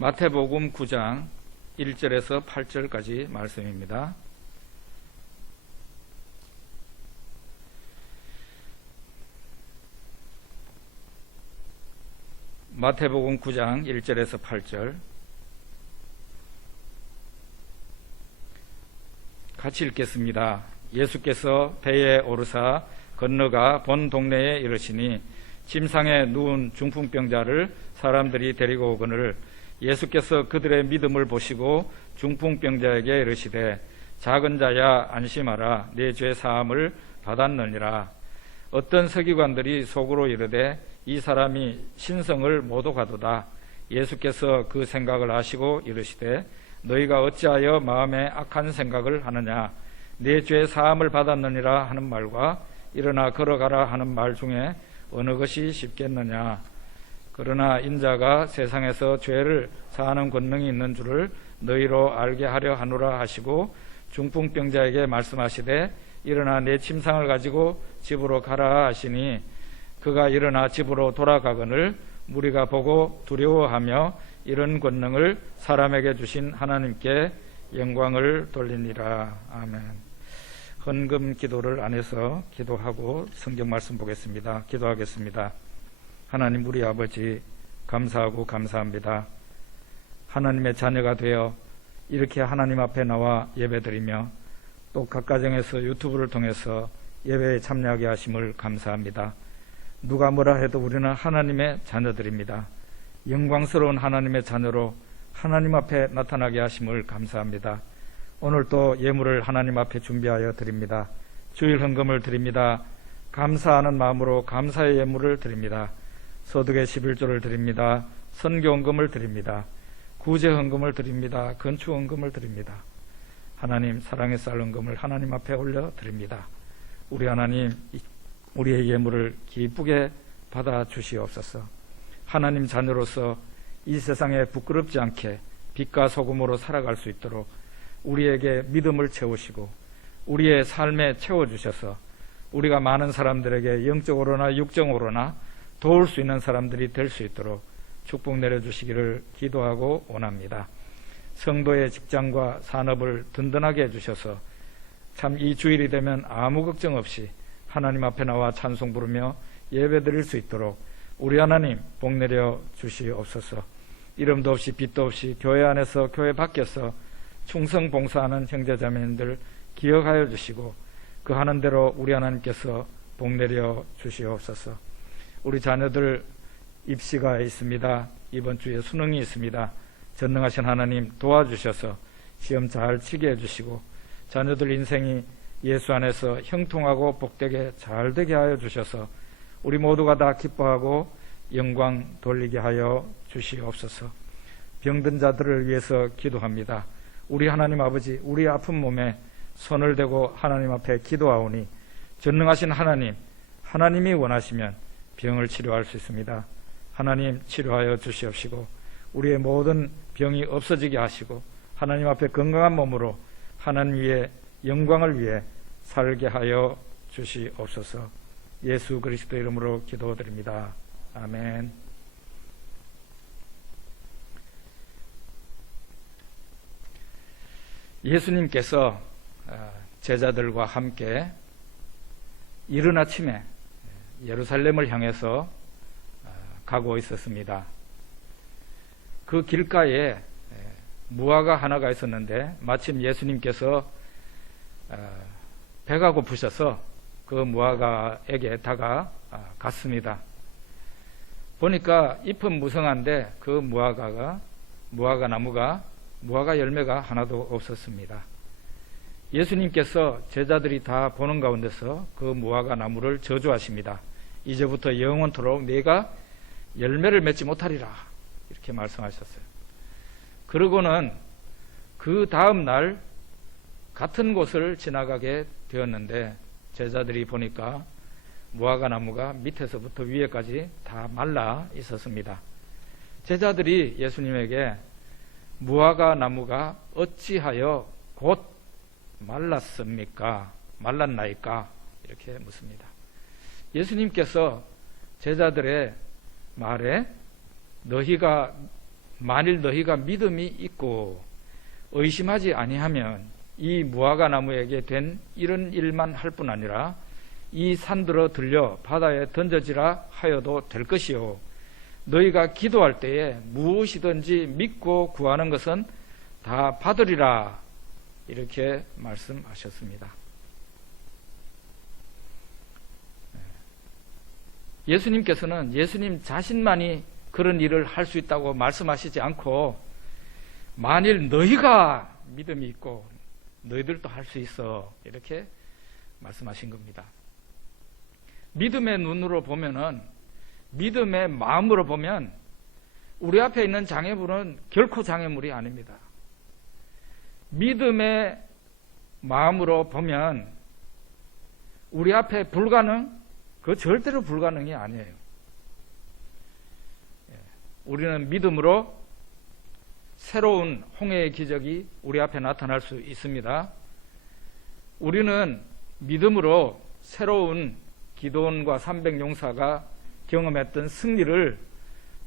마태복음 9장 1절에서 8절까지 말씀입니다. 마태복음 9장 1절에서 8절 같이 읽겠습니다. 예수께서 배에 오르사 건너가 본 동네에 이르시니 침상에 누운 중풍병자를 사람들이 데리고 오거늘 예수께서 그들의 믿음을 보시고 중풍병자에게 이르시되 작은 자야 안심하라 네 죄 사함을 받았느니라. 어떤 서기관들이 속으로 이르되 이 사람이 신성을 모독 하도다. 예수께서 그 생각을 아시고 이르시되 너희가 어찌하여 마음에 악한 생각을 하느냐. 네 죄 사함을 받았느니라 하는 말과 일어나 걸어가라 하는 말 중에 어느 것이 쉽겠느냐. 그러나 인자가 세상에서 죄를 사하는 권능이 있는 줄을 너희로 알게 하려 하노라 하시고 중풍병자에게 말씀하시되 일어나 내 침상을 가지고 집으로 가라 하시니 그가 일어나 집으로 돌아가거늘 무리가 보고 두려워하며 이런 권능을 사람에게 주신 하나님께 영광을 돌리니라. 아멘. 헌금 기도를 안에서 기도하고 성경 말씀 보겠습니다. 기도하겠습니다. 하나님 우리 아버지 감사하고 감사합니다. 하나님의 자녀가 되어 이렇게 하나님 앞에 나와 예배드리며 또 각 가정에서 유튜브를 통해서 예배에 참여하게 하심을 감사합니다. 누가 뭐라 해도 우리는 하나님의 자녀들입니다. 영광스러운 하나님의 자녀로 하나님 앞에 나타나게 하심을 감사합니다. 오늘 또 예물을 하나님 앞에 준비하여 드립니다. 주일 헌금을 드립니다. 감사하는 마음으로 감사의 예물을 드립니다. 소득의 11조를 드립니다. 선교 헌금을 드립니다. 구제 헌금을 드립니다. 건축 헌금을 드립니다. 하나님 사랑의 쌀 헌금을 하나님 앞에 올려 드립니다. 우리 하나님 우리의 예물을 기쁘게 받아 주시옵소서. 하나님 자녀로서 이 세상에 부끄럽지 않게 빛과 소금으로 살아갈 수 있도록 우리에게 믿음을 채우시고 우리의 삶에 채워주셔서 우리가 많은 사람들에게 영적으로나 육적으로나 도울 수 있는 사람들이 될 수 있도록 축복 내려주시기를 기도하고 원합니다. 성도의 직장과 산업을 든든하게 해주셔서 참 이 주일이 되면 아무 걱정 없이 하나님 앞에 나와 찬송 부르며 예배 드릴 수 있도록 우리 하나님 복 내려 주시옵소서. 이름도 없이 빛도 없이 교회 안에서 교회 밖에서 충성 봉사하는 형제자매님들 기억하여 주시고 그 하는 대로 우리 하나님께서 복 내려 주시옵소서. 우리 자녀들 입시가 있습니다. 이번 주에 수능이 있습니다. 전능하신 하나님 도와주셔서 시험 잘 치게 해주시고 자녀들 인생이 예수 안에서 형통하고 복되게 잘 되게 하여 주셔서 우리 모두가 다 기뻐하고 영광 돌리게 하여 주시옵소서. 병든 자들을 위해서 기도합니다. 우리 하나님 아버지 우리 아픈 몸에 손을 대고 하나님 앞에 기도하오니 전능하신 하나님, 하나님이 원하시면 병을 치료할 수 있습니다. 하나님 치료하여 주시옵시고 우리의 모든 병이 없어지게 하시고 하나님 앞에 건강한 몸으로 하나님 위에 영광을 위해 살게 하여 주시옵소서. 예수 그리스도 이름으로 기도드립니다. 아멘. 예수님께서 제자들과 함께 이른 아침에 예루살렘을 향해서 가고 있었습니다. 그 길가에 무화과 하나가 있었는데 마침 예수님께서 배가 고프셔서 그 무화과에게 다가갔습니다. 보니까 잎은 무성한데 그 무화과 나무가 무화과 열매가 하나도 없었습니다. 예수님께서 제자들이 다 보는 가운데서 그 무화과 나무를 저주하십니다. 이제부터 영원토록 네가 열매를 맺지 못하리라 이렇게 말씀하셨어요. 그러고는 그 다음 날 같은 곳을 지나가게 되었는데 제자들이 보니까 무화과 나무가 밑에서부터 위에까지 다 말라 있었습니다. 제자들이 예수님에게 무화과 나무가 어찌하여 곧 말랐습니까? 말랐나이까? 이렇게 묻습니다. 예수님께서 제자들의 말에 너희가 만일 너희가 믿음이 있고 의심하지 아니하면 이 무화과 나무에게 된 이런 일만 할 뿐 아니라 이 산들어 들려 바다에 던져지라 하여도 될 것이요 너희가 기도할 때에 무엇이든지 믿고 구하는 것은 다 받으리라 이렇게 말씀하셨습니다. 예수님께서는 예수님 자신만이 그런 일을 할 수 있다고 말씀하시지 않고 만일 너희가 믿음이 있고 너희들도 할 수 있어 이렇게 말씀하신 겁니다. 믿음의 눈으로 보면은 믿음의 마음으로 보면 우리 앞에 있는 장애물은 결코 장애물이 아닙니다. 믿음의 마음으로 보면 우리 앞에 불가능? 그거 절대로 불가능이 아니에요. 우리는 믿음으로 새로운 홍해의 기적이 우리 앞에 나타날 수 있습니다. 우리는 믿음으로 새로운 기도원과 300용사가 경험했던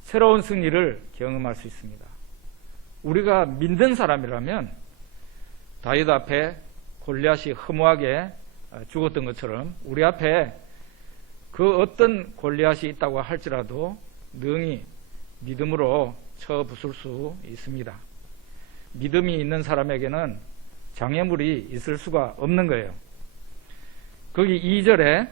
새로운 승리를 경험할 수 있습니다. 우리가 믿는 사람이라면 다윗 앞에 골리앗이 허무하게 죽었던 것처럼 우리 앞에 그 어떤 골리앗이 있다고 할지라도 능히 믿음으로 쳐 부술 수 있습니다. 믿음이 있는 사람에게는 장애물이 있을 수가 없는 거예요. 거기 2절에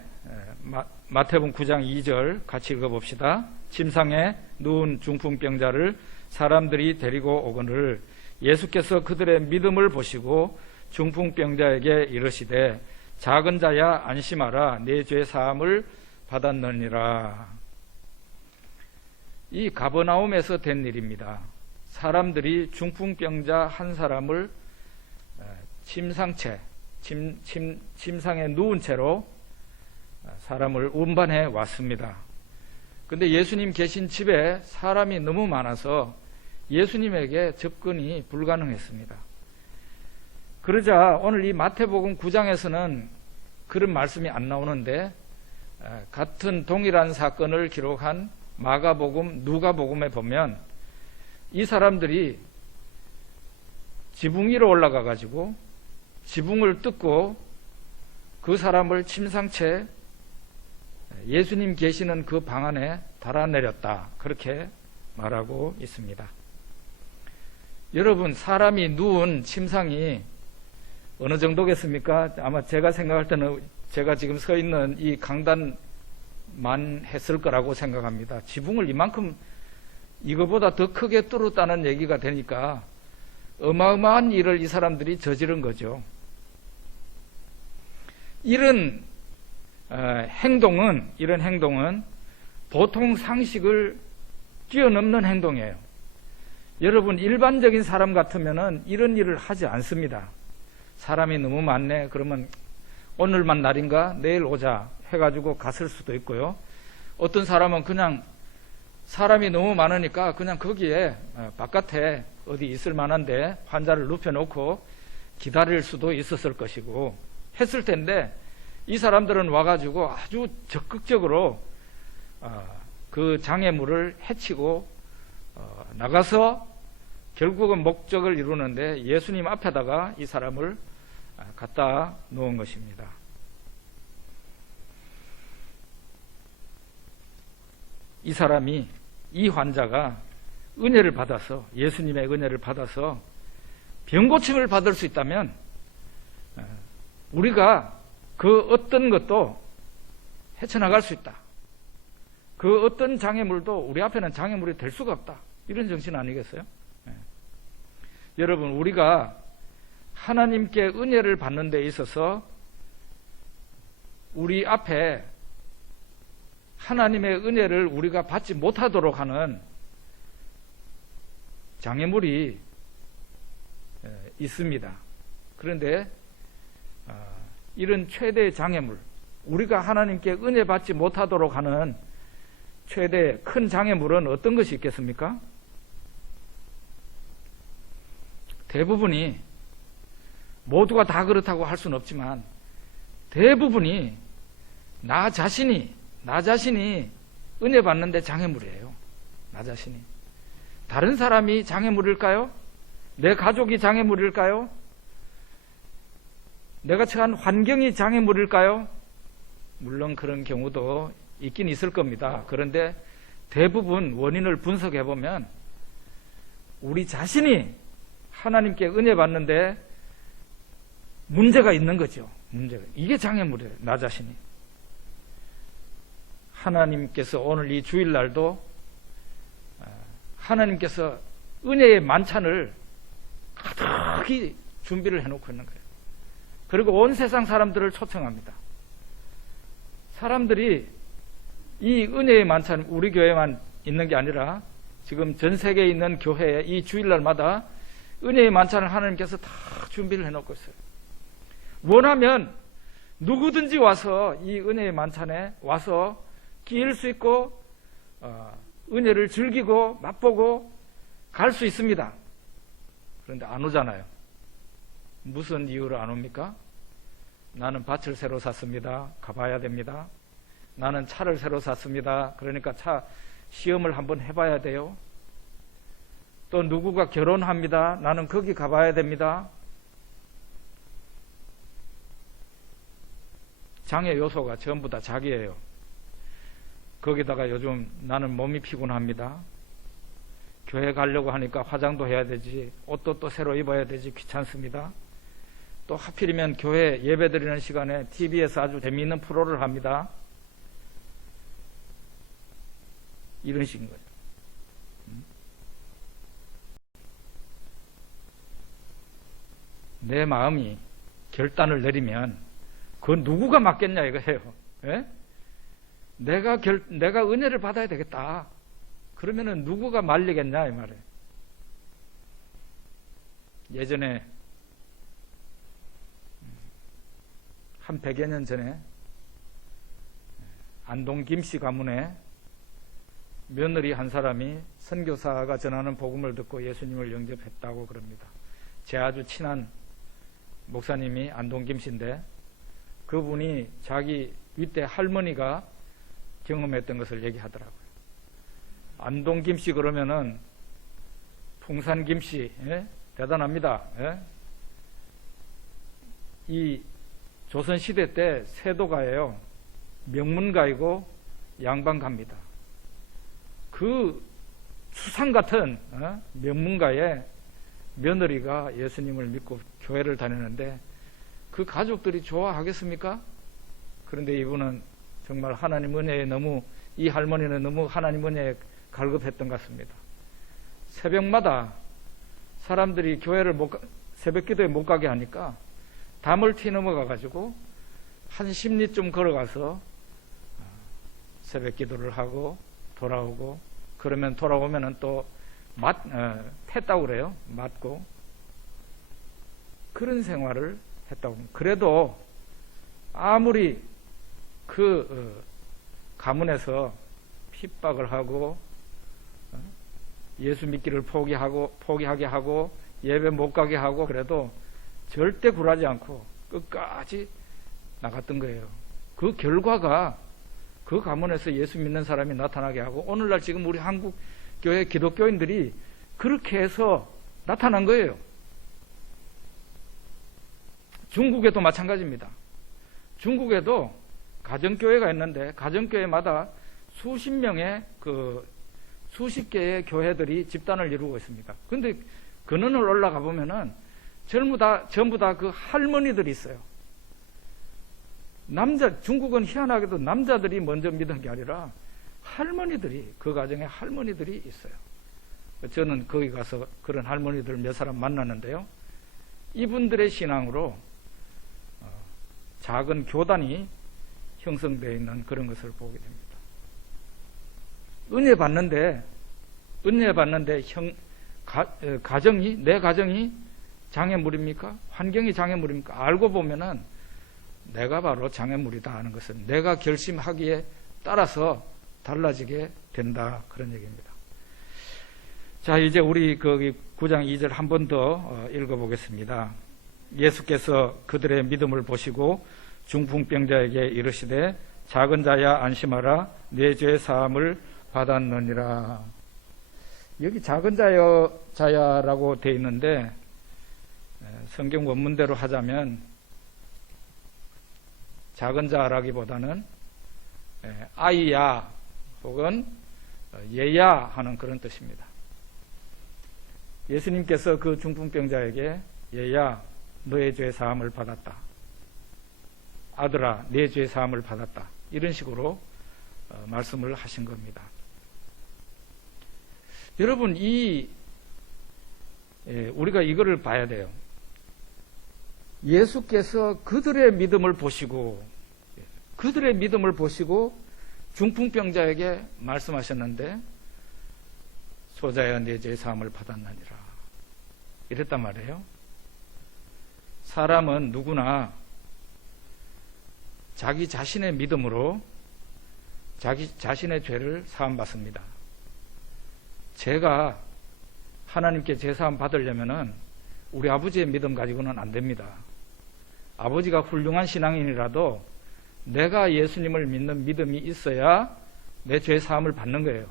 마태복음 9장 2절 같이 읽어봅시다. 침상에 누운 중풍병자를 사람들이 데리고 오거늘 예수께서 그들의 믿음을 보시고 중풍병자에게 이르시되 작은 자야 안심하라 내 죄 사함을 받았느니라. 이 가버나움에서 된 일입니다. 사람들이 중풍병자 한 사람을 침상에 누운 채로 사람을 운반해 왔습니다. 근데 예수님 계신 집에 사람이 너무 많아서 예수님에게 접근이 불가능했습니다. 그러자 오늘 이 마태복음 9장에서는 그런 말씀이 안 나오는데 같은 동일한 사건을 기록한 마가복음, 누가복음에 보면 이 사람들이 지붕 위로 올라가 가지고 지붕을 뜯고 그 사람을 침상채 예수님 계시는 그 방 안에 달아내렸다. 그렇게 말하고 있습니다. 여러분, 사람이 누운 침상이 어느 정도겠습니까? 아마 제가 생각할 때는 제가 지금 서 있는 이 강단만 했을 거라고 생각합니다. 지붕을 이만큼 이거보다 더 크게 뚫었다는 얘기가 되니까 어마어마한 일을 이 사람들이 저지른 거죠. 이런 행동은 보통 상식을 뛰어넘는 행동이에요. 여러분, 일반적인 사람 같으면은 이런 일을 하지 않습니다. 사람이 너무 많네. 그러면 오늘만 날인가? 내일 오자 해가지고 갔을 수도 있고요. 어떤 사람은 그냥 사람이 너무 많으니까 그냥 거기에 바깥에 어디 있을 만한데 환자를 눕혀놓고 기다릴 수도 있었을 것이고 했을 텐데 이 사람들은 와가지고 아주 적극적으로 그 장애물을 해치고 나가서 결국은 목적을 이루는데 예수님 앞에다가 이 사람을 갖다 놓은 것입니다. 이 사람이, 이 환자가 은혜를 받아서, 예수님의 은혜를 받아서 병고침을 받을 수 있다면 우리가 그 어떤 것도 헤쳐나갈 수 있다. 그 어떤 장애물도 우리 앞에는 장애물이 될 수가 없다. 이런 정신 아니겠어요? 여러분, 우리가 하나님께 은혜를 받는 데 있어서 우리 앞에 하나님의 은혜를 우리가 받지 못하도록 하는 장애물이 있습니다. 그런데 이런 최대의 장애물, 우리가 하나님께 은혜 받지 못하도록 하는 최대 큰 장애물은 어떤 것이 있겠습니까? 대부분이, 모두가 다 그렇다고 할 수는 없지만 대부분이 나 자신이 은혜 받는데 장애물이에요. 나 자신이. 다른 사람이 장애물일까요? 내 가족이 장애물일까요? 내가 처한 환경이 장애물일까요? 물론 그런 경우도 있긴 있을 겁니다. 그런데 대부분 원인을 분석해 보면 우리 자신이 하나님께 은혜 받는데 문제가 있는 거죠. 문제가. 이게 장애물이에요. 나 자신이. 하나님께서 오늘 이 주일날도 하나님께서 은혜의 만찬을 가득히 준비를 해놓고 있는 거예요. 그리고 온 세상 사람들을 초청합니다. 사람들이 이 은혜의 만찬 우리 교회만 있는 게 아니라 지금 전 세계에 있는 교회에 이 주일날마다 은혜의 만찬을 하나님께서 다 준비를 해놓고 있어요. 원하면 누구든지 와서 이 은혜의 만찬에 와서 끼일 수 있고 은혜를 즐기고 맛보고 갈 수 있습니다. 그런데 안 오잖아요. 무슨 이유로 안 옵니까? 나는 밭을 새로 샀습니다. 가봐야 됩니다. 나는 차를 새로 샀습니다. 그러니까 차 시험을 한번 해봐야 돼요. 또 누구가 결혼합니다. 나는 거기 가봐야 됩니다. 장애 요소가 전부 다 자기예요. 거기다가 요즘 나는 몸이 피곤합니다. 교회 가려고 하니까 화장도 해야 되지, 옷도 또 새로 입어야 되지, 귀찮습니다. 또 하필이면 교회 예배드리는 시간에 TV에서 아주 재미있는 프로를 합니다. 이런 식인 거예요. 내 마음이 결단을 내리면 그건 누구가 맞겠냐 이거예요. 예? 내가 은혜를 받아야 되겠다. 그러면은 누구가 말리겠냐 이 말이에요. 예전에 한 100여 년 전에 안동 김씨 가문에 며느리 한 사람이 선교사가 전하는 복음을 듣고 예수님을 영접했다고 그럽니다. 제 아주 친한 목사님이 안동 김씨인데 그분이 자기 윗대 할머니가 경험했던 것을 얘기하더라고요. 안동 김씨 그러면은 풍산 김씨, 예? 대단합니다. 예? 이 조선시대 때 세도가예요. 명문가이고 양반가입니다. 그 추상 같은 명문가의 며느리가 예수님을 믿고 교회를 다니는데 그 가족들이 좋아하겠습니까? 그런데 이분은 정말 하나님 은혜에 너무, 이 할머니는 너무 하나님 은혜에 갈급했던 것 같습니다. 새벽마다 사람들이 교회를 새벽 기도에 못 가게 하니까 담을 튀 넘어가 가지고 한 10리쯤 걸어가서 새벽 기도를 하고 돌아오고, 그러면 돌아오면은 또 팼다고 그래요. 맞고. 그런 생활을 했다고. 그래도 아무리 그 가문에서 핍박을 하고 예수 믿기를 포기하게 하고 예배 못 가게 하고 그래도 절대 굴하지 않고 끝까지 나갔던 거예요. 그 결과가 그 가문에서 예수 믿는 사람이 나타나게 하고 오늘날 지금 우리 한국 교회 기독교인들이 그렇게 해서 나타난 거예요. 중국에도 마찬가지입니다. 중국에도 가정교회가 있는데 가정교회마다 수십 개의 교회들이 집단을 이루고 있습니다. 근데 근원을 올라가 보면은 전부 다 그 할머니들이 있어요. 중국은 희한하게도 남자들이 먼저 믿은 게 아니라 할머니들이, 그 가정에 할머니들이 있어요. 저는 거기 가서 그런 할머니들 몇 사람 만났는데요. 이분들의 신앙으로 작은 교단이 형성되어 있는 그런 것을 보게 됩니다. 은혜 받는데 내 가정이 장애물입니까? 환경이 장애물입니까? 알고 보면은 내가 바로 장애물이다 하는 것은 내가 결심하기에 따라서 달라지게 된다, 그런 얘기입니다. 자, 이제 우리 거기 9장 2절 한 번 더 읽어보겠습니다. 예수께서 그들의 믿음을 보시고 중풍병자에게 이르시되 작은 자야 안심하라, 내 죄 사함을 받았느니라. 여기 작은 자야라고 되어 있는데 성경 원문대로 하자면 작은 자라기보다는 아이야 혹은 얘야 하는 그런 뜻입니다. 예수님께서 그 중풍병자에게 얘야 너의 죄 사함을 받았다. 아들아 내 죄 사함을 받았다. 이런 식으로 말씀을 하신 겁니다. 여러분 우리가 이거를 봐야 돼요. 예수께서 그들의 믿음을 보시고 중풍병자에게 말씀하셨는데 소자야 내 죄 사함을 받았느니라 이랬단 말이에요. 사람은 누구나 자기 자신의 믿음으로 자기 자신의 죄를 사함받습니다. 제가 하나님께 죄 사함 받으려면은 우리 아버지의 믿음 가지고는 안 됩니다. 아버지가 훌륭한 신앙인이라도 내가 예수님을 믿는 믿음이 있어야 내 죄 사함을 받는 거예요.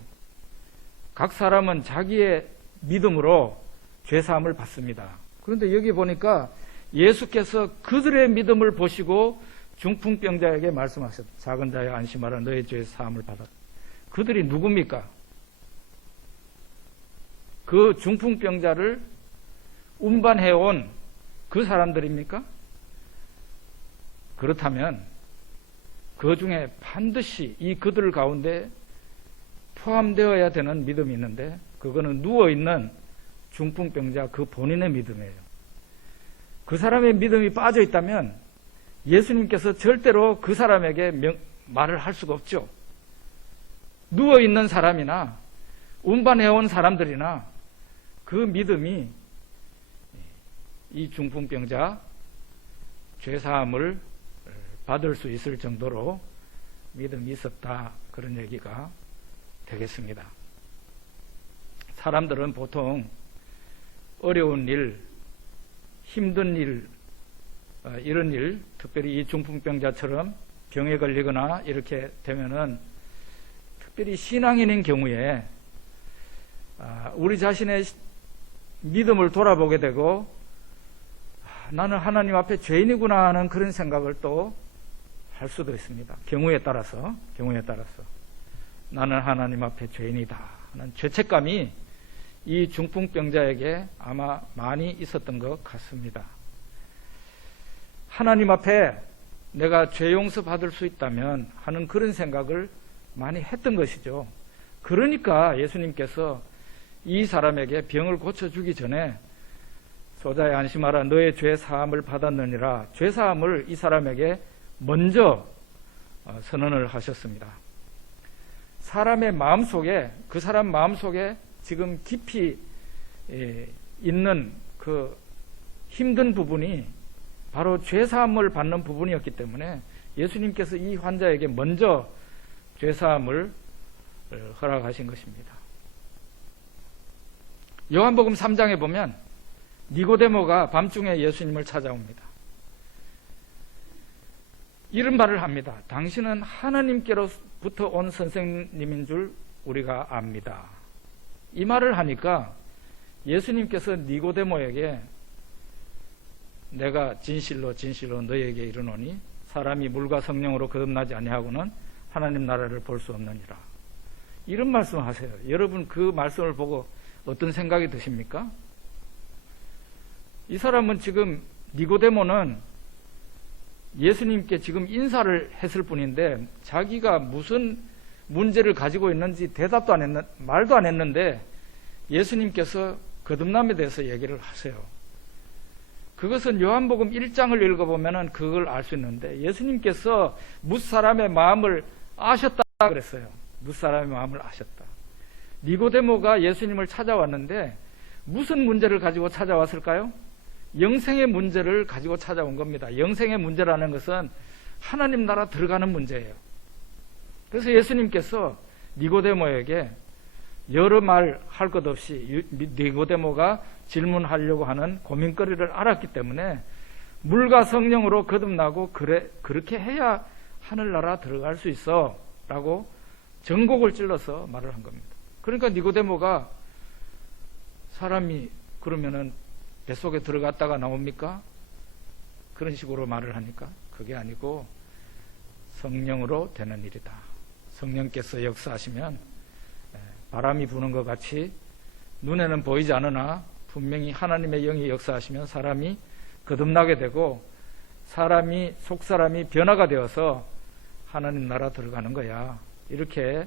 각 사람은 자기의 믿음으로 죄 사함을 받습니다. 그런데 여기 보니까 예수께서 그들의 믿음을 보시고 중풍병자에게 말씀하셨다. 작은 자야 안심하라 너의 죄 사함을 받았다. 그들이 누굽니까? 그 중풍병자를 운반해온 그 사람들입니까? 그렇다면 그 중에 반드시 이 그들 가운데 포함되어야 되는 믿음이 있는데 그거는 누워있는 중풍병자 그 본인의 믿음이에요. 그 사람의 믿음이 빠져 있다면 예수님께서 절대로 그 사람에게 말을 할 수가 없죠. 누워있는 사람이나 운반해온 사람들이나 그 믿음이 이 중풍병자 죄사함을 받을 수 있을 정도로 믿음이 있었다. 그런 얘기가 되겠습니다. 사람들은 보통 어려운 일, 힘든 일, 이런 일, 특별히 이 중풍병자처럼 병에 걸리거나 이렇게 되면은 특별히 신앙인인 경우에 우리 자신의 믿음을 돌아보게 되고 나는 하나님 앞에 죄인이구나 하는 그런 생각을 또 할 수도 있습니다. 경우에 따라서 나는 하나님 앞에 죄인이다 하는 죄책감이 이 중풍병자에게 아마 많이 있었던 것 같습니다. 하나님 앞에 내가 죄 용서 받을 수 있다면 하는 그런 생각을 많이 했던 것이죠. 그러니까 예수님께서 이 사람에게 병을 고쳐주기 전에 소자야 안심하라 너의 죄 사함을 받았느니라 죄 사함을 이 사람에게 먼저 선언을 하셨습니다. 사람의 마음속에 그 사람 마음속에 지금 깊이 있는 그 힘든 부분이 바로 죄 사함을 받는 부분이었기 때문에 예수님께서 이 환자에게 먼저 죄 사함을 허락하신 것입니다. 요한복음 3장에 보면 니고데모가 밤중에 예수님을 찾아옵니다. 이런 말을 합니다. 당신은 하나님께로부터 온 선생님인 줄 우리가 압니다. 이 말을 하니까 예수님께서 니고데모에게 내가 진실로 너희에게 이르노니 사람이 물과 성령으로 거듭나지 아니하고는 하나님 나라를 볼 수 없느니라. 이런 말씀을 하세요. 여러분 그 말씀을 보고 어떤 생각이 드십니까? 이 사람은 지금 니고데모는 예수님께 지금 인사를 했을 뿐인데 자기가 무슨 문제를 가지고 있는지 대답도 안 했는, 말도 안 했는데 예수님께서 거듭남에 대해서 얘기를 하세요. 그것은 요한복음 1장을 읽어보면 그걸 알 수 있는데 예수님께서 뭇사람의 마음을 아셨다 그랬어요. 뭇사람의 마음을 아셨다. 니고데모가 예수님을 찾아왔는데 무슨 문제를 가지고 찾아왔을까요? 영생의 문제를 가지고 찾아온 겁니다. 영생의 문제라는 것은 하나님 나라 들어가는 문제예요. 그래서 예수님께서 니고데모에게 여러 말 할 것 없이 니고데모가 질문하려고 하는 고민거리를 알았기 때문에 물과 성령으로 거듭나고 그렇게 해야 하늘나라 들어갈 수 있어 라고 전곡을 찔러서 말을 한 겁니다. 그러니까 니고데모가 사람이 그러면은 뱃속에 들어갔다가 나옵니까? 그런 식으로 말을 하니까 그게 아니고 성령으로 되는 일이다. 성령께서 역사하시면 바람이 부는 것 같이 눈에는 보이지 않으나 분명히 하나님의 영이 역사하시면 사람이 거듭나게 되고 사람이 속사람이 변화가 되어서 하나님 나라 들어가는 거야. 이렇게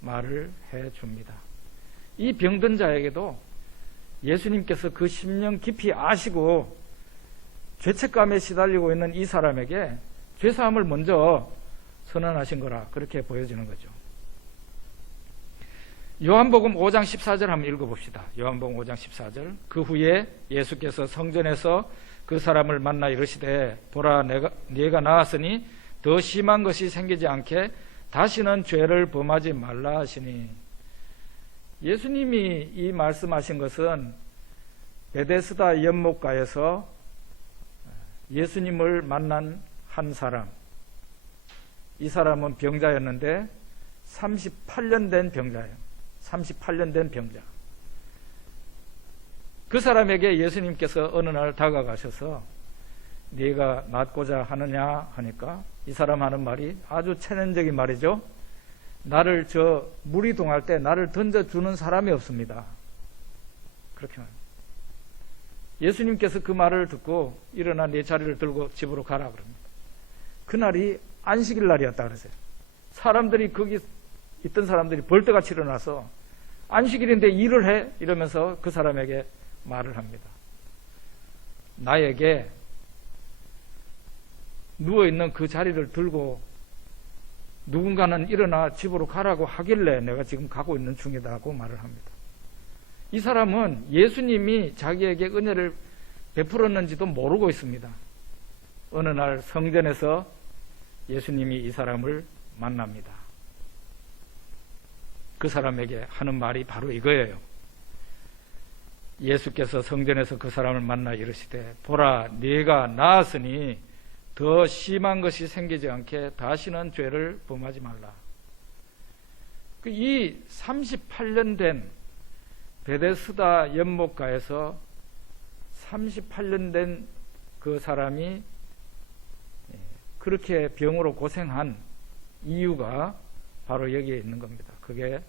말을 해줍니다. 이 병든 자에게도 예수님께서 그 심령 깊이 아시고 죄책감에 시달리고 있는 이 사람에게 죄사함을 먼저 선언하신 거라 그렇게 보여지는 거죠. 요한복음 5장 14절 한번 읽어봅시다. 요한복음 5장 14절. 그 후에 예수께서 성전에서 그 사람을 만나 이르시되 보라 네가 나았으니 더 심한 것이 생기지 않게 다시는 죄를 범하지 말라 하시니, 예수님이 이 말씀하신 것은 베데스다 연못가에서 예수님을 만난 한 사람, 이 사람은 병자였는데 38년 된 병자예요. 38년 된 병자. 그 사람에게 예수님께서 어느 날 다가가셔서 네가 낫고자 하느냐 하니까 이 사람 하는 말이 아주 체면적인 말이죠. 나를 저 물이 동할 때 나를 던져주는 사람이 없습니다. 그렇게 말합니다. 예수님께서 그 말을 듣고 일어나 네 자리를 들고 집으로 가라 그럽니다. 그날이 안식일 날이었다 그러세요. 사람들이 거기 있던 사람들이 벌떼같이 일어나서 안식일인데 일을 해? 이러면서 그 사람에게 말을 합니다. 나에게 누워있는 그 자리를 들고 누군가는 일어나 집으로 가라고 하길래 내가 지금 가고 있는 중이다고 말을 합니다. 이 사람은 예수님이 자기에게 은혜를 베풀었는지도 모르고 있습니다. 어느 날 성전에서 예수님이 이 사람을 만납니다. 그 사람에게 하는 말이 바로 이거예요. 예수께서 성전에서 그 사람을 만나 이르시되 보라 네가 나았으니 더 심한 것이 생기지 않게 다시는 죄를 범하지 말라. 이 38년 된 베데스다 연못가에서 38년 된 그 사람이 그렇게 병으로 고생한 이유가 바로 여기에 있는 겁니다. 그게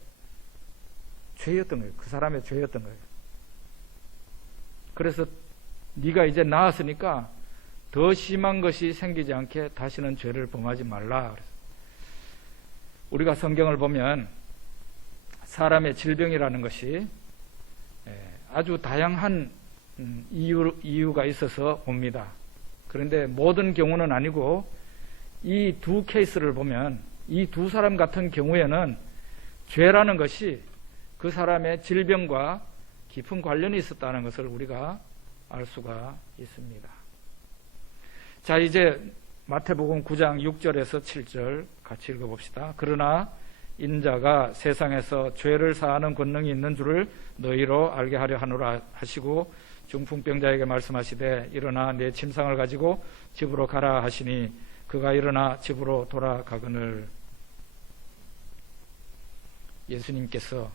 죄였던 거예요. 그 사람의 죄였던 거예요. 그래서 네가 이제 나았으니까 더 심한 것이 생기지 않게 다시는 죄를 범하지 말라. 우리가 성경을 보면 사람의 질병이라는 것이 아주 다양한 이유가 있어서 옵니다. 그런데 모든 경우는 아니고 이 두 케이스를 보면 이 두 사람 같은 경우에는 죄라는 것이 그 사람의 질병과 깊은 관련이 있었다는 것을 우리가 알 수가 있습니다. 자, 이제 마태복음 9장 6절에서 7절 같이 읽어봅시다. 그러나 인자가 세상에서 죄를 사하는 권능이 있는 줄을 너희로 알게 하려 하노라 하시고 중풍병자에게 말씀하시되 일어나 내 침상을 가지고 집으로 가라 하시니 그가 일어나 집으로 돌아가거늘. 예수님께서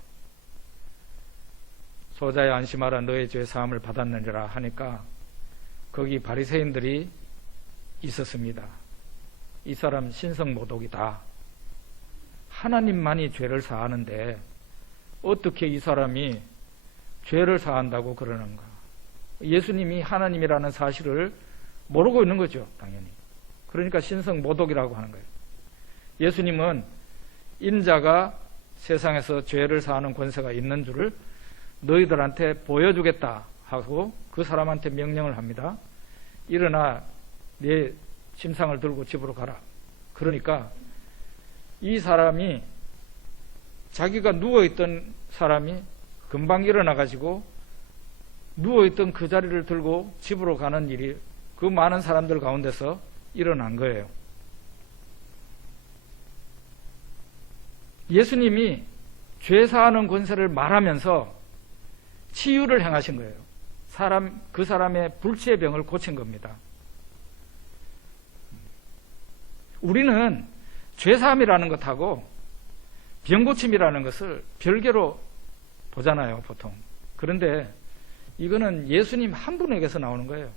소자야 안심하라 너의 죄 사함을 받았느니라 하니까 거기 바리새인들이 있었습니다. 이 사람 신성모독이다. 하나님만이 죄를 사하는데 어떻게 이 사람이 죄를 사한다고 그러는가. 예수님이 하나님이라는 사실을 모르고 있는 거죠. 당연히. 그러니까 신성모독이라고 하는 거예요. 예수님은 인자가 세상에서 죄를 사하는 권세가 있는 줄을 너희들한테 보여주겠다 하고 그 사람한테 명령을 합니다. 일어나 네 침상을 들고 집으로 가라. 그러니까 이 사람이 자기가 누워있던 사람이 금방 일어나가지고 누워있던 그 자리를 들고 집으로 가는 일이 그 많은 사람들 가운데서 일어난 거예요. 예수님이 죄 사하는 권세를 말하면서 치유를 행하신 거예요. 그 사람의 불치의 병을 고친 겁니다. 우리는 죄사함이라는 것하고 병고침이라는 것을 별개로 보잖아요, 보통. 그런데 이거는 예수님 한 분에게서 나오는 거예요.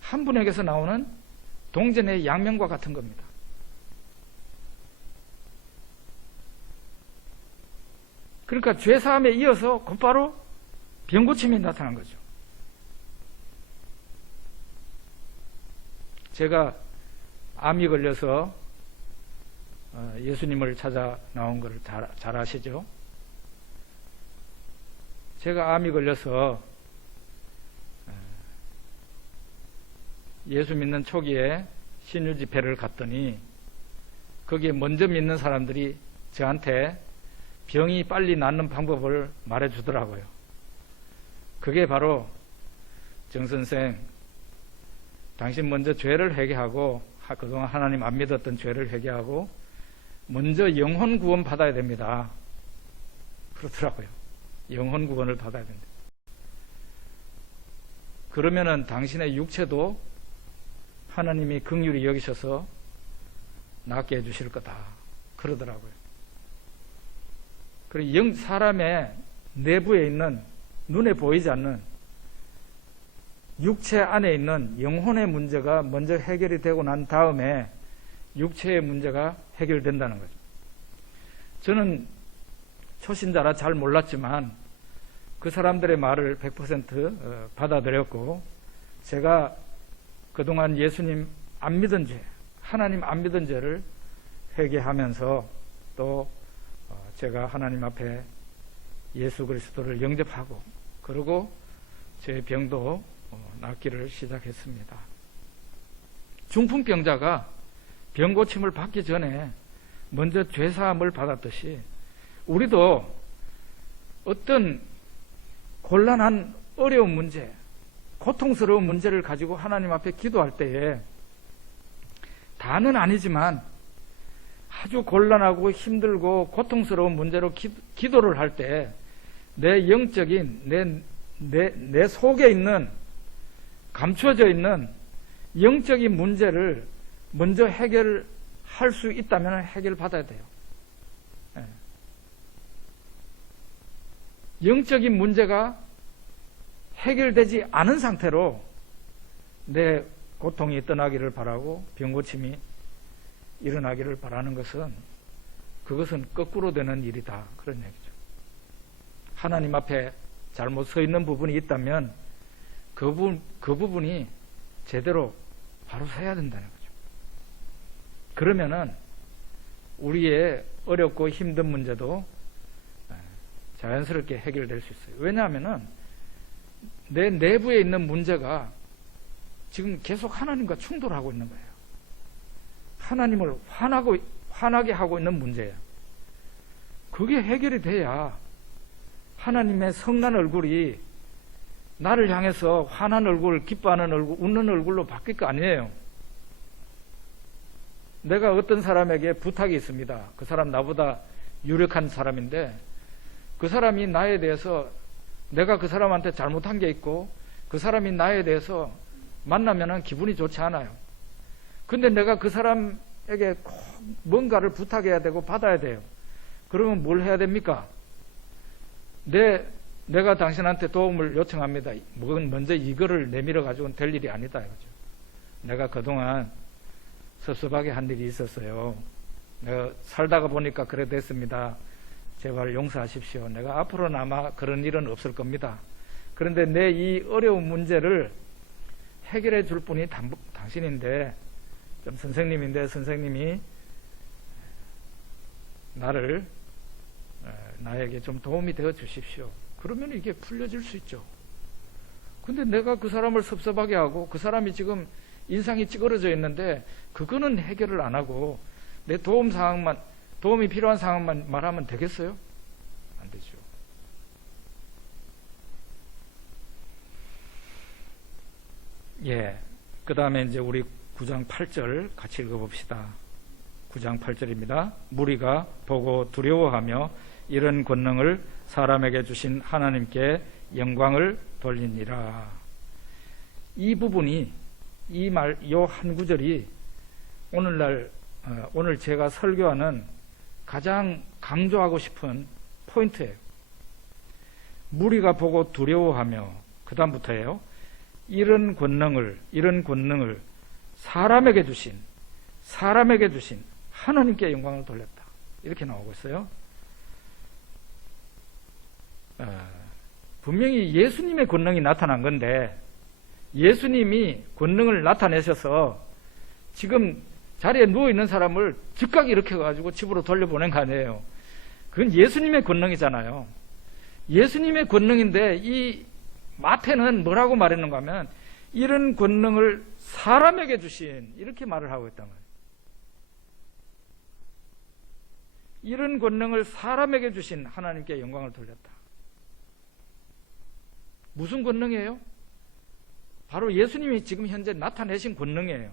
한 분에게서 나오는 동전의 양면과 같은 겁니다. 그러니까 죄사함에 이어서 곧바로 병고침이 나타난 거죠. 제가 암이 걸려서 예수님을 찾아 나온 걸 잘 아시죠? 제가 암이 걸려서 예수 믿는 초기에 신유 집회를 갔더니 거기에 먼저 믿는 사람들이 저한테 병이 빨리 낫는 방법을 말해주더라고요. 그게 바로 정 선생, 당신 먼저 죄를 회개하고 그동안 하나님 안 믿었던 죄를 회개하고 먼저 영혼 구원 받아야 됩니다. 그러더라고요. 영혼 구원을 받아야 된다. 그러면은 당신의 육체도 하나님이 긍휼히 여기셔서 낫게 해주실 거다. 그러더라고요. 그리고 사람의 내부에 있는 눈에 보이지 않는 육체 안에 있는 영혼의 문제가 먼저 해결이 되고 난 다음에 육체의 문제가 해결된다는 거죠. 저는 초신자라 잘 몰랐지만 그 사람들의 말을 100% 받아들였고, 제가 그동안 예수님 안 믿은 죄, 하나님 안 믿은 죄를 회개하면서 또 제가 하나님 앞에 예수 그리스도를 영접하고 그리고 제 병도 낫기를 시작했습니다. 중풍병자가 병 고침을 받기 전에 먼저 죄사함을 받았듯이 우리도 어떤 곤란한 어려운 문제, 고통스러운 문제를 가지고 하나님 앞에 기도할 때에 다는 아니지만 아주 곤란하고 힘들고 고통스러운 문제로 기도를 할 때 내 영적인 내 속에 있는 감춰져 있는 영적인 문제를 먼저 해결할 수 있다면 해결받아야 돼요. 영적인 문제가 해결되지 않은 상태로 내 고통이 떠나기를 바라고 병고침이 일어나기를 바라는 것은 그것은 거꾸로 되는 일이다. 그런 얘기죠. 하나님 앞에 잘못 서 있는 부분이 있다면 그 부분이 제대로 바로 서야 된다는 거죠. 그러면은 우리의 어렵고 힘든 문제도 자연스럽게 해결될 수 있어요. 왜냐하면은 내 내부에 있는 문제가 지금 계속 하나님과 충돌하고 있는 거예요. 하나님을 화나게 하고 있는 문제예요. 그게 해결이 돼야 하나님의 성난 얼굴이 나를 향해서 환한 얼굴, 기뻐하는 얼굴, 웃는 얼굴로 바뀔 거 아니에요. 내가 어떤 사람에게 부탁이 있습니다. 그 사람 나보다 유력한 사람인데 그 사람이 나에 대해서 내가 그 사람한테 잘못한 게 있고 그 사람이 나에 대해서 만나면 기분이 좋지 않아요. 근데 내가 그 사람에게 꼭 뭔가를 부탁해야 되고 받아야 돼요. 그러면 뭘 해야 됩니까? 내가 당신한테 도움을 요청합니다. 먼저 이거를 내밀어 가지고는 될 일이 아니다 이거죠. 내가 그동안 섭섭하게 한 일이 있었어요. 내가 살다가 보니까 그래 됐습니다. 제발 용서하십시오. 내가 앞으로는 아마 그런 일은 없을 겁니다. 그런데 내 이 어려운 문제를 해결해 줄 분이 당신인데, 좀 선생님인데 선생님이 나에게 좀 도움이 되어 주십시오. 그러면 이게 풀려질 수 있죠. 근데 내가 그 사람을 섭섭하게 하고 그 사람이 지금 인상이 찌그러져 있는데 그거는 해결을 안 하고 내 도움이 필요한 상황만 말하면 되겠어요? 안 되죠. 예. 그 다음에 이제 우리 9장 8절 같이 읽어봅시다. 9장 8절입니다. 무리가 보고 두려워하며 이런 권능을 사람에게 주신 하나님께 영광을 돌리니라. 이 부분이, 요 한 구절이 오늘 제가 설교하는 가장 강조하고 싶은 포인트예요. 무리가 보고 두려워하며, 그 다음부터예요. 이런 권능을 사람에게 주신 하나님께 영광을 돌렸다. 이렇게 나오고 있어요. 분명히 예수님의 권능이 나타난 건데, 예수님이 권능을 나타내셔서 지금 자리에 누워있는 사람을 즉각 일으켜가지고 집으로 돌려보낸 거 아니에요. 그건 예수님의 권능이잖아요. 예수님의 권능인데 이 마태는 뭐라고 말했는가 하면 이런 권능을 사람에게 주신, 이렇게 말을 하고 있단 말이에요. 이런 권능을 사람에게 주신 하나님께 영광을 돌렸다. 무슨 권능이에요? 바로 예수님이 지금 현재 나타내신 권능이에요.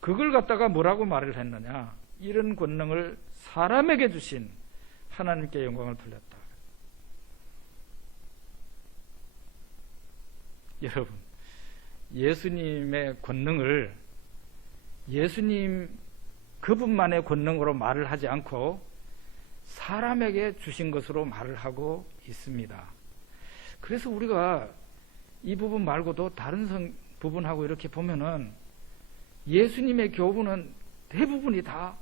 그걸 갖다가 뭐라고 말을 했느냐? 이런 권능을 사람에게 주신 하나님께 영광을 돌렸다. 여러분, 예수님의 권능을 예수님 그분만의 권능으로 말을 하지 않고 사람에게 주신 것으로 말을 하고 있습니다. 그래서 우리가 이 부분 말고도 다른 부분하고 이렇게 보면은 예수님의 교훈은 대부분이 다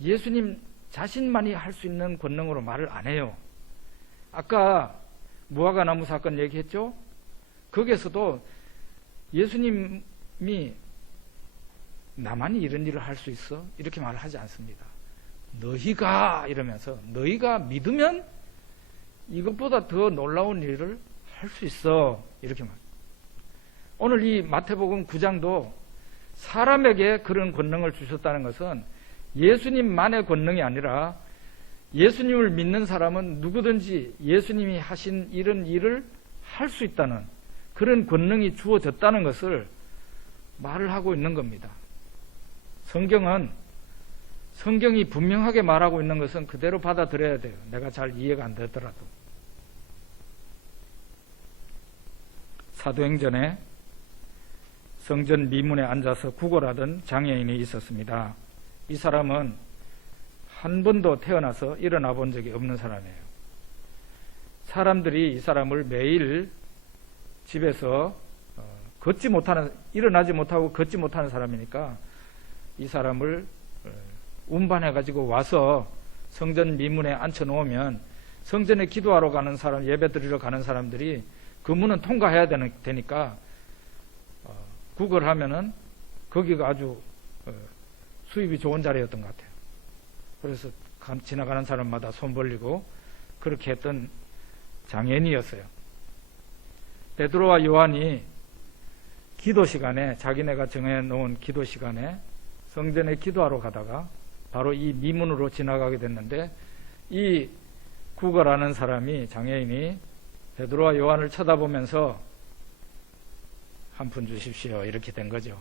예수님 자신만이 할 수 있는 권능으로 말을 안 해요. 아까 무화과나무 사건 얘기했죠? 거기에서도 예수님이 나만이 이런 일을 할 수 있어? 이렇게 말을 하지 않습니다. 너희가 이러면서 너희가 믿으면 이것보다 더 놀라운 일을 할 수 있어. 이렇게 말. 오늘 이 마태복음 9장도 사람에게 그런 권능을 주셨다는 것은 예수님만의 권능이 아니라 예수님을 믿는 사람은 누구든지 예수님이 하신 이런 일을 할 수 있다는 그런 권능이 주어졌다는 것을 말을 하고 있는 겁니다. 성경이 분명하게 말하고 있는 것은 그대로 받아들여야 돼요. 내가 잘 이해가 안 되더라도. 사도행전에 성전 미문에 앉아서 구걸하던 장애인이 있었습니다. 이 사람은 한 번도 태어나서 일어나 본 적이 없는 사람이에요. 사람들이 이 사람을 매일 집에서 일어나지 못하고 걷지 못하는 사람이니까 이 사람을 운반해가지고 와서 성전 미문에 앉혀놓으면 성전에 기도하러 가는 사람, 예배 드리러 가는 사람들이 그 문은 통과해야 되니까 구걸하면은 거기가 아주 수입이 좋은 자리였던 것 같아요. 그래서 지나가는 사람마다 손 벌리고 그렇게 했던 장애인이었어요. 베드로와 요한이 기도 시간에, 자기네가 정해놓은 기도 시간에 성전에 기도하러 가다가 바로 이 미문으로 지나가게 됐는데, 이 구걸하는 사람이, 장애인이 베드로와 요한을 쳐다보면서 한 푼 주십시오, 이렇게 된 거죠.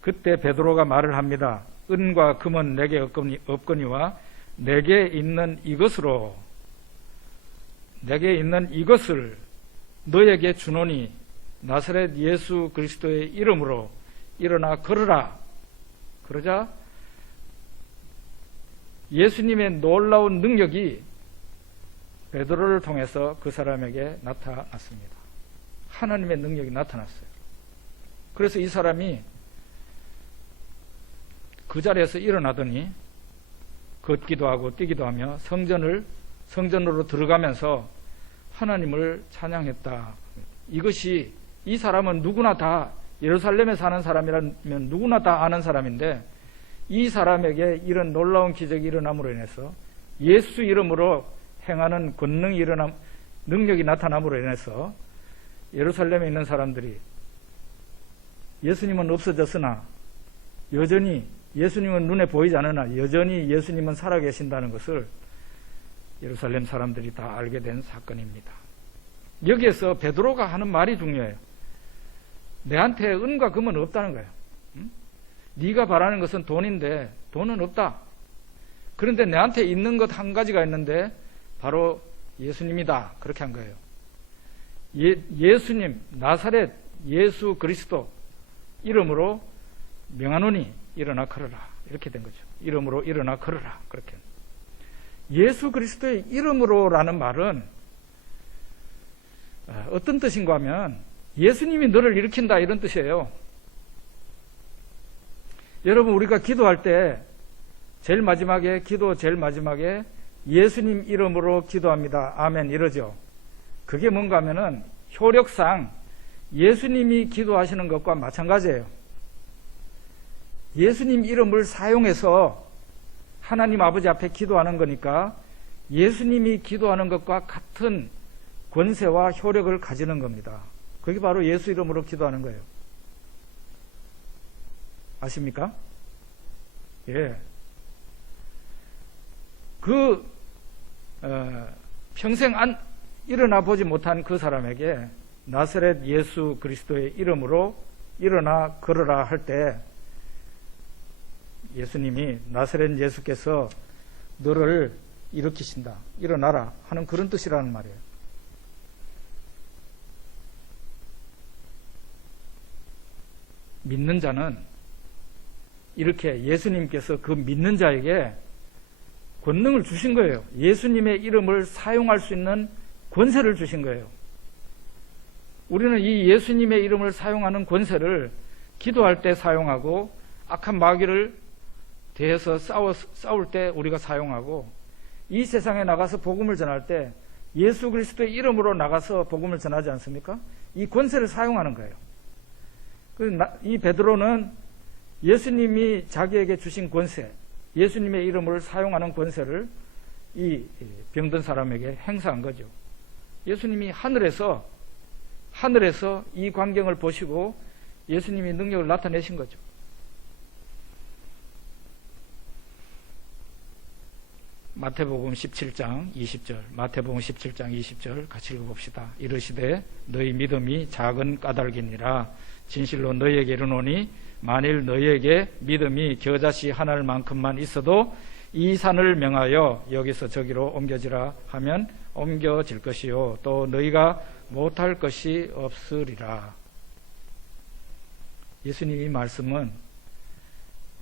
그때 베드로가 말을 합니다. 은과 금은 내게 없거니와 내게 있는 이것을 너에게 주노니 나사렛 예수 그리스도의 이름으로 일어나 걸으라. 그러자 예수님의 놀라운 능력이 베드로를 통해서 그 사람에게 나타났습니다. 하나님의 능력이 나타났어요. 그래서 이 사람이 그 자리에서 일어나더니 걷기도 하고 뛰기도 하며 성전으로 들어가면서 하나님을 찬양했다. 이것이, 이 사람은 누구나 다, 예루살렘에 사는 사람이라면 누구나 다 아는 사람인데, 이 사람에게 이런 놀라운 기적이 일어남으로 인해서, 예수 이름으로 행하는 능력이 나타남으로 인해서 예루살렘에 있는 사람들이 예수님은 없어졌으나 여전히 예수님은 눈에 보이지 않으나 여전히 예수님은 살아계신다는 것을 예루살렘 사람들이 다 알게 된 사건입니다. 여기에서 베드로가 하는 말이 중요해요. 내한테 은과 금은 없다는 거예요. 네가 바라는 것은 돈인데 돈은 없다. 그런데 내한테 있는 것 한 가지가 있는데 바로 예수님이다. 그렇게 한 거예요. 예수님, 나사렛 예수 그리스도 이름으로 명하노니 일어나 걸어라. 이렇게 된 거죠. 이름으로 일어나 걸어라. 그렇게. 예수 그리스도의 이름으로라는 말은 어떤 뜻인가 하면 예수님이 너를 일으킨다 이런 뜻이에요. 여러분, 우리가 기도할 때 제일 마지막에 예수님 이름으로 기도합니다. 아멘 이러죠. 그게 뭔가 하면은 효력상 예수님이 기도하시는 것과 마찬가지예요. 예수님 이름을 사용해서 하나님 아버지 앞에 기도하는 거니까 예수님이 기도하는 것과 같은 권세와 효력을 가지는 겁니다. 그게 바로 예수 이름으로 기도하는 거예요. 아십니까? 예. 평생 일어나 보지 못한 그 사람에게 나사렛 예수 그리스도의 이름으로 일어나 걸어라 할 때 예수님이 나사렛 예수께서 너를 일으키신다, 일어나라 하는 그런 뜻이라는 말이에요. 믿는 자는 이렇게 예수님께서 그 믿는 자에게 권능을 주신 거예요. 예수님의 이름을 사용할 수 있는 권세를 주신 거예요. 우리는 이 예수님의 이름을 사용하는 권세를 기도할 때 사용하고 악한 마귀를 대해서 싸울 때 우리가 사용하고 이 세상에 나가서 복음을 전할 때 예수 그리스도의 이름으로 나가서 복음을 전하지 않습니까? 이 권세를 사용하는 거예요. 이 베드로는 예수님이 자기에게 주신 권세, 예수님의 이름을 사용하는 권세를 이 병든 사람에게 행사한 거죠. 예수님이 하늘에서 이 광경을 보시고 예수님이 능력을 나타내신 거죠. 마태복음 17장 20절, 마태복음 17장 20절 같이 읽어봅시다. 이르시되 너희 믿음이 작은 까닭이니라. 진실로 너희에게 이르노니 만일 너희에게 믿음이 겨자씨 하나만큼만 있어도 이 산을 명하여 여기서 저기로 옮겨지라 하면 옮겨질 것이요 또 너희가 못할 것이 없으리라. 예수님이 말씀은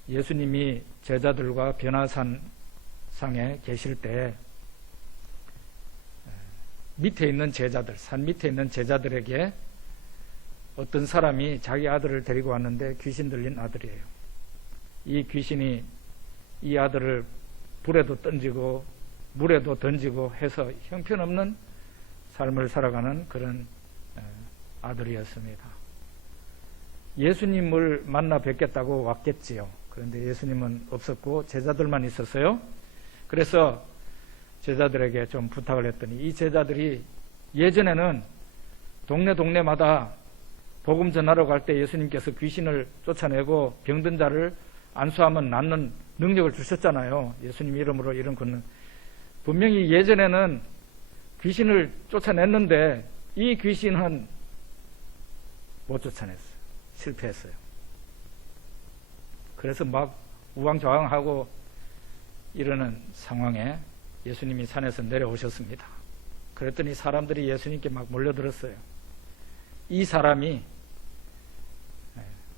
예수님이 제자들과 변화산 상에 계실 때 밑에 있는 제자들, 산 밑에 있는 제자들에게 어떤 사람이 자기 아들을 데리고 왔는데 귀신 들린 아들이에요. 이 귀신이 이 아들을 불에도 던지고 물에도 던지고 해서 형편없는 삶을 살아가는 그런 아들이었습니다. 예수님을 만나 뵙겠다고 왔겠지요. 그런데 예수님은 없었고 제자들만 있었어요. 그래서 제자들에게 좀 부탁을 했더니 이 제자들이 예전에는 동네마다 복음 전하러 갈 때 예수님께서 귀신을 쫓아내고 병든 자를 안수하면 낫는 능력을 주셨잖아요. 예수님 이름으로 이런 권능. 분명히 예전에는 귀신을 쫓아냈는데 이 귀신은 못 쫓아냈어요. 실패했어요. 그래서 막 우왕좌왕하고 이러는 상황에 예수님이 산에서 내려오셨습니다. 그랬더니 사람들이 예수님께 막 몰려들었어요. 이 사람이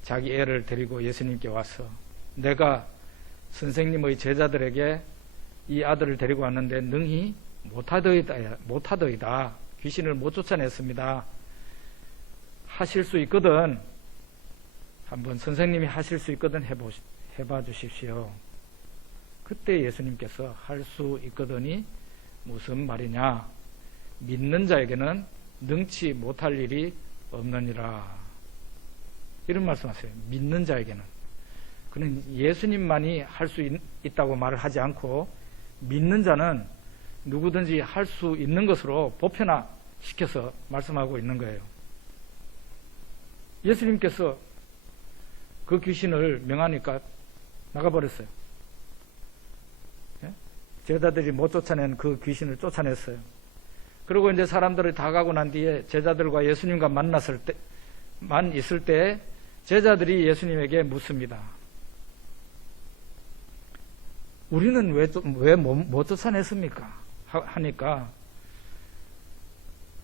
자기 애를 데리고 예수님께 와서 내가 선생님의 제자들에게 이 아들을 데리고 왔는데 능히 못하더이다. 귀신을 못 쫓아냈습니다. 하실 수 있거든. 한번 선생님이 하실 수 있거든 해봐 주십시오. 그때 예수님께서 할 수 있거든이 무슨 말이냐. 믿는 자에게는 능치 못할 일이 없느니라. 이런 말씀하세요. 믿는 자에게는. 그는 예수님만이 할 수 있다고 말을 하지 않고 믿는 자는 누구든지 할 수 있는 것으로 보편화시켜서 말씀하고 있는 거예요. 예수님께서 그 귀신을 명하니까 나가버렸어요. 제자들이 못 쫓아낸 그 귀신을 쫓아냈어요. 그리고 이제 사람들이 다 가고 난 뒤에 제자들과 예수님과 만만 있을 때 제자들이 예수님에게 묻습니다. 우리는 왜 못 쫓아냈습니까? 하니까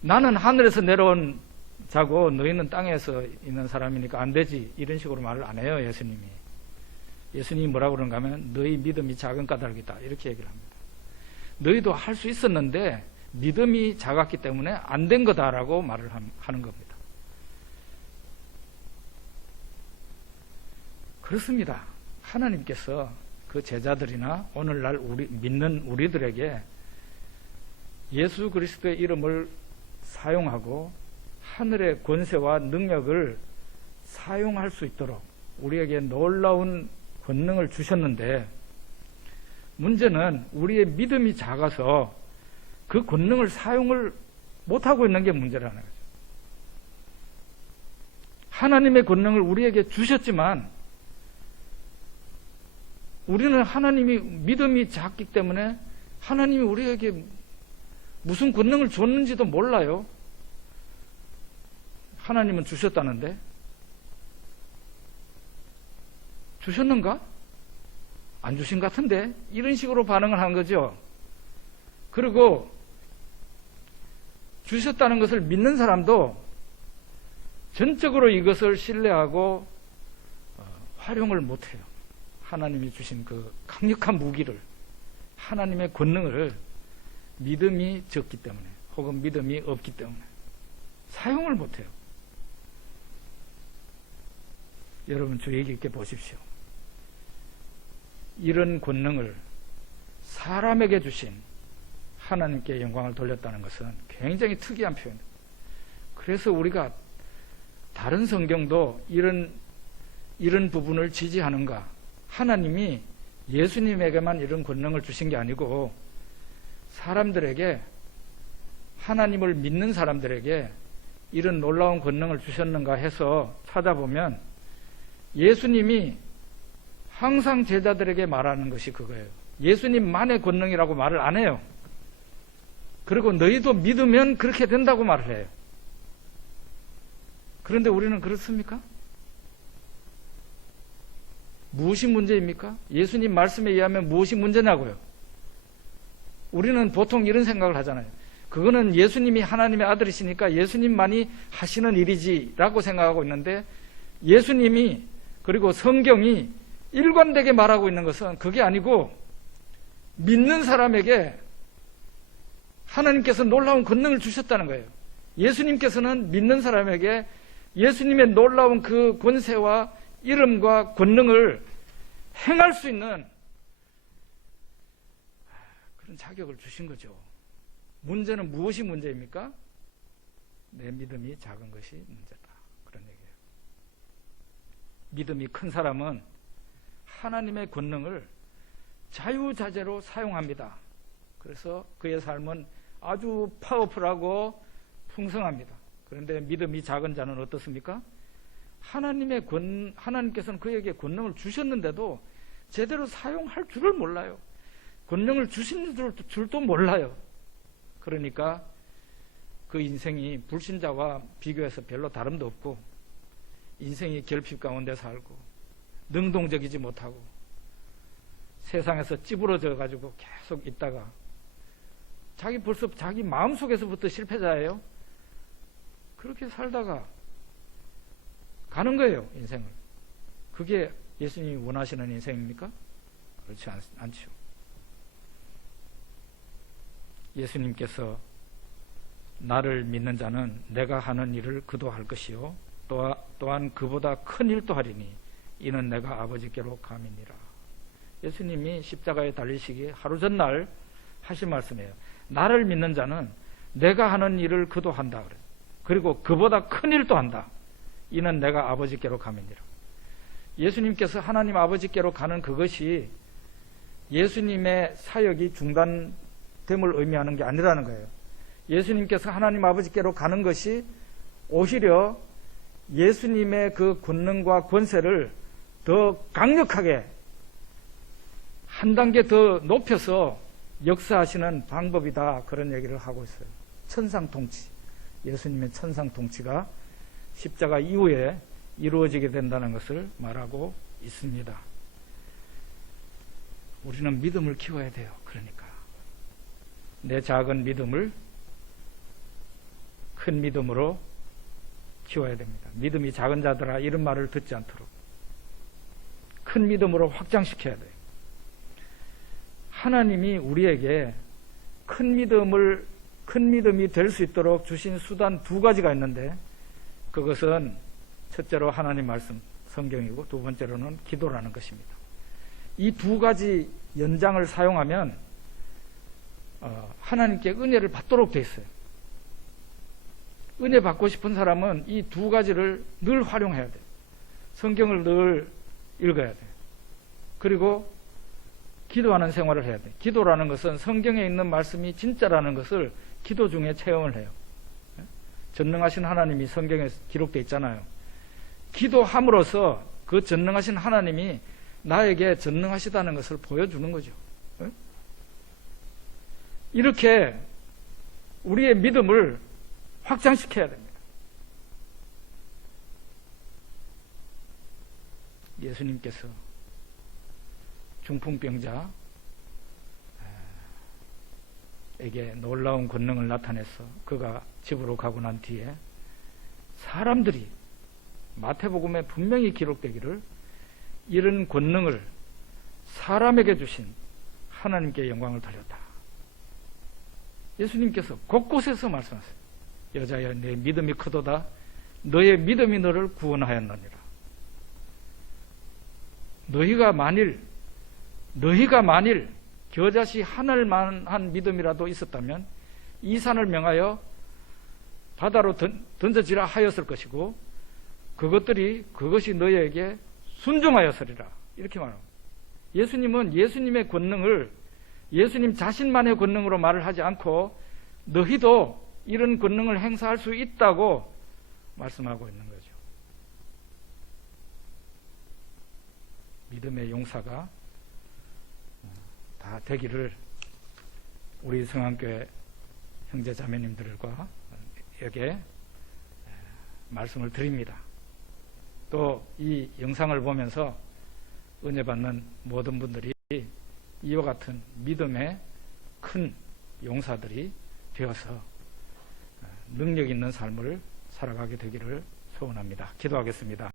나는 하늘에서 내려온 자고 너희는 땅에서 있는 사람이니까 안 되지. 이런 식으로 말을 안 해요. 예수님이 뭐라고 그런가 하면 너희 믿음이 작은 까닭이다. 이렇게 얘기를 합니다. 너희도 할 수 있었는데 믿음이 작았기 때문에 안 된 거다라고 말을 하는 겁니다. 그렇습니다. 하나님께서 그 제자들이나 오늘날 믿는 우리들에게 예수 그리스도의 이름을 사용하고 하늘의 권세와 능력을 사용할 수 있도록 우리에게 놀라운 권능을 주셨는데, 문제는 우리의 믿음이 작아서 그 권능을 사용을 못하고 있는 게 문제라는 거죠. 하나님의 권능을 우리에게 주셨지만 우리는 하나님이 믿음이 작기 때문에 하나님이 우리에게 무슨 권능을 줬는지도 몰라요. 하나님은 주셨다는데 주셨는가? 안 주신 것 같은데? 이런 식으로 반응을 한 거죠. 그리고 주셨다는 것을 믿는 사람도 전적으로 이것을 신뢰하고 활용을 못해요. 하나님이 주신 그 강력한 무기를, 하나님의 권능을 믿음이 적기 때문에 혹은 믿음이 없기 때문에 사용을 못해요. 여러분 주의 깊게 보십시오. 이런 권능을 사람에게 주신 하나님께 영광을 돌렸다는 것은 굉장히 특이한 표현입니다. 그래서 우리가 다른 성경도 이런 부분을 지지하는가? 하나님이 예수님에게만 이런 권능을 주신 게 아니고 사람들에게, 하나님을 믿는 사람들에게 이런 놀라운 권능을 주셨는가 해서 찾아보면 예수님이 항상 제자들에게 말하는 것이 그거예요. 예수님만의 권능이라고 말을 안 해요. 그리고 너희도 믿으면 그렇게 된다고 말을 해요. 그런데 우리는 그렇습니까? 무엇이 문제입니까? 예수님 말씀에 의하면 무엇이 문제냐고요? 우리는 보통 이런 생각을 하잖아요. 그거는 예수님이 하나님의 아들이시니까 예수님만이 하시는 일이지라고 생각하고 있는데, 예수님이 그리고 성경이 일관되게 말하고 있는 것은 그게 아니고 믿는 사람에게 하나님께서 놀라운 권능을 주셨다는 거예요. 예수님께서는 믿는 사람에게 예수님의 놀라운 그 권세와 이름과 권능을 행할 수 있는 그런 자격을 주신 거죠. 문제는 무엇이 문제입니까? 내 믿음이 작은 것이 문제다. 그런 얘기예요. 믿음이 큰 사람은 하나님의 권능을 자유자재로 사용합니다. 그래서 그의 삶은 아주 파워풀하고 풍성합니다. 그런데 믿음이 작은 자는 어떻습니까? 하나님께서는 그에게 권능을 주셨는데도 제대로 사용할 줄을 몰라요. 권능을 주신 줄도 몰라요. 그러니까 그 인생이 불신자와 비교해서 별로 다름도 없고, 인생이 결핍 가운데 살고 능동적이지 못하고 세상에서 찌부러져 가지고 계속 있다가 벌써 자기 마음속에서부터 실패자예요. 그렇게 살다가 가는 거예요, 인생을. 그게 예수님이 원하시는 인생입니까? 그렇지 않죠. 예수님께서 나를 믿는 자는 내가 하는 일을 그도 할 것이요 또한 그보다 큰 일도 하리니 이는 내가 아버지께로 감이니라. 예수님이 십자가에 달리시기 하루 전날 하신 말씀이에요. 나를 믿는 자는 내가 하는 일을 그도 한다. 그리고 그보다 큰 일도 한다. 이는 내가 아버지께로 감이니라. 예수님께서 하나님 아버지께로 가는 그것이 예수님의 사역이 중단됨을 의미하는 게 아니라는 거예요. 예수님께서 하나님 아버지께로 가는 것이 오히려 예수님의 그 권능과 권세를 더 강력하게 한 단계 더 높여서 역사하시는 방법이다. 그런 얘기를 하고 있어요. 천상통치, 예수님의 천상통치가 십자가 이후에 이루어지게 된다는 것을 말하고 있습니다. 우리는 믿음을 키워야 돼요. 그러니까 내 작은 믿음을 큰 믿음으로 키워야 됩니다. 믿음이 작은 자들아, 이런 말을 듣지 않도록 큰 믿음으로 확장시켜야 돼요. 하나님이 우리에게 큰 믿음이 될 수 있도록 주신 수단 두 가지가 있는데, 그것은 첫째로 하나님 말씀 성경이고 두 번째로는 기도라는 것입니다. 이 두 가지 연장을 사용하면 하나님께 은혜를 받도록 돼 있어요. 은혜 받고 싶은 사람은 이 두 가지를 늘 활용해야 돼요. 성경을 늘 읽어야 돼요. 그리고 기도하는 생활을 해야 돼요. 기도라는 것은 성경에 있는 말씀이 진짜라는 것을 기도 중에 체험을 해요. 전능하신 하나님이 성경에 기록되어 있잖아요. 기도함으로써 그 전능하신 하나님이 나에게 전능하시다는 것을 보여주는 거죠. 이렇게 우리의 믿음을 확장시켜야 됩니다. 예수님께서 중풍병자에게 놀라운 권능을 나타내서 그가 집으로 가고 난 뒤에 사람들이, 마태복음에 분명히 기록되기를, 이런 권능을 사람에게 주신 하나님께 영광을 돌렸다. 예수님께서 곳곳에서 말씀하세요. 여자여, 내 믿음이 크도다. 너의 믿음이 너를 구원하였느니라. 너희가 만일 겨자씨 하늘만한 믿음이라도 있었다면 이 산을 명하여 바다로 던져지라 하였을 것이고 그것이 너희에게 순종하였으리라. 이렇게 말합니다. 예수님은 예수님의 권능을 예수님 자신만의 권능으로 말을 하지 않고 너희도 이런 권능을 행사할 수 있다고 말씀하고 있는 거죠. 믿음의 용사가 다 되기를 우리 성안교회 형제 자매님들과 에게 말씀을 드립니다. 또 이 영상을 보면서 은혜 받는 모든 분들이 이와 같은 믿음의 큰 용사들이 되어서 능력 있는 삶을 살아가게 되기를 소원합니다. 기도하겠습니다.